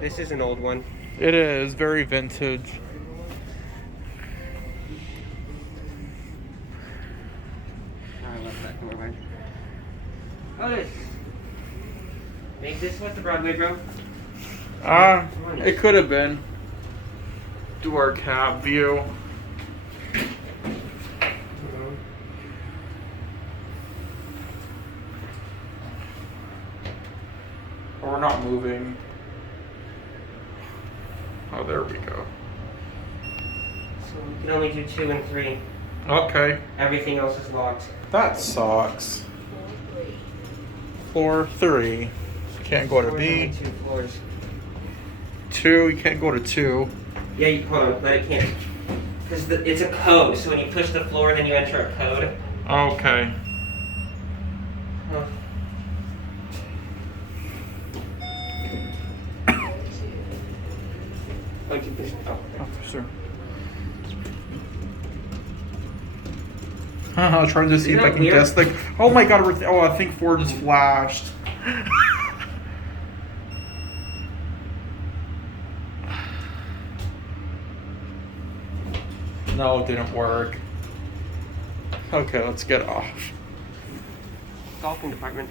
This is an old one. It is very vintage. I love that doorway. Otis! Make this what the Broadway, bro? It could have been. Do our cab view. We're not moving. Oh, there we go. So we can only do 2 and 3. Okay. Everything else is locked. That sucks. Floor 3. Can't go to B. 2 floors. 2, you can't go to 2. Yeah, hold on, but it can't. Because it's a code, so when you push the floor, then you enter a code. Okay. Huh. Oh, you push. Oh, Oh, sure. I'm trying to see if I can guess the. Oh my god, I think 4 just flashed. No, it didn't work. Okay, let's get off. golfing department.